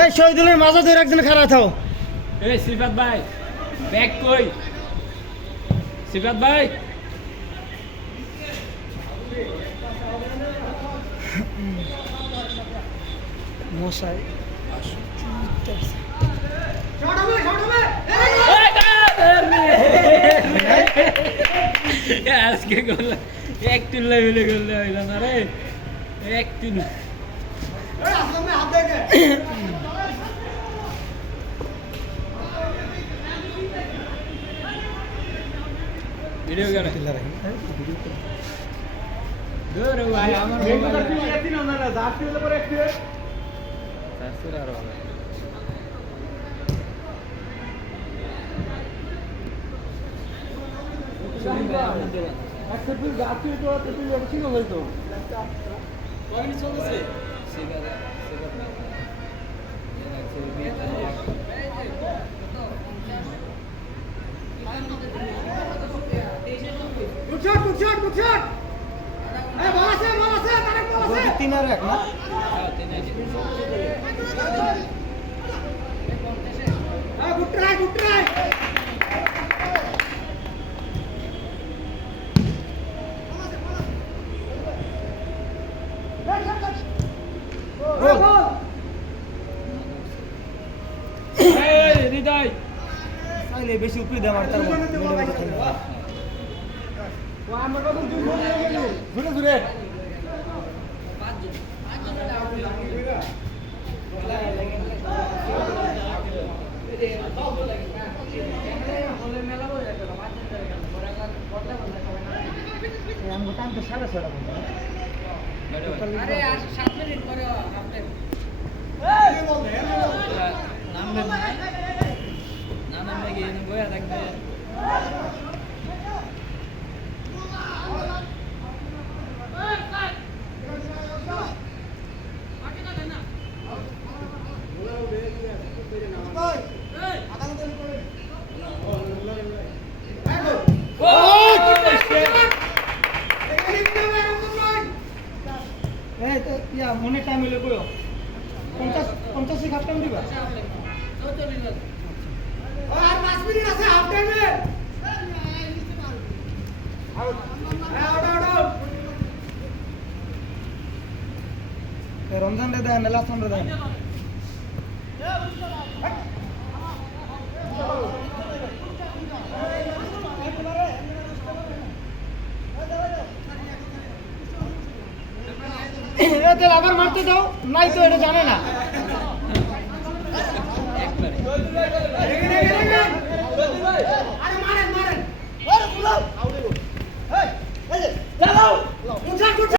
এই শহীদুলের মাঝে ধরে একজন খারাপ থাও। এই সিফাত ভাই ব্যাগ কই? সিফাত ভাই মশাই আজকে করলে একটু লেভেলে করলে হইল না রে, একটু ভিডিও করে দূর ভাই আমার আরো ভালো তিন আর এক না হৃদয় বেশি উপরে দেওয়া মারতার ঘুরে ঘুরে টাইম তো 6:30 আরে 7 মিনিট পরে আপনি নামবেন না নামলে গিয়ে বয়া থাকবে মনে টাইম হইলে কইও 50 হাফ টাইম দিবা আর 5 মিনিট আছে হাফ টাইমে আউট রমজান রে দেন লাস্ট রে দেন এতে আবার মারতে দাও নাই তো এটা জানে না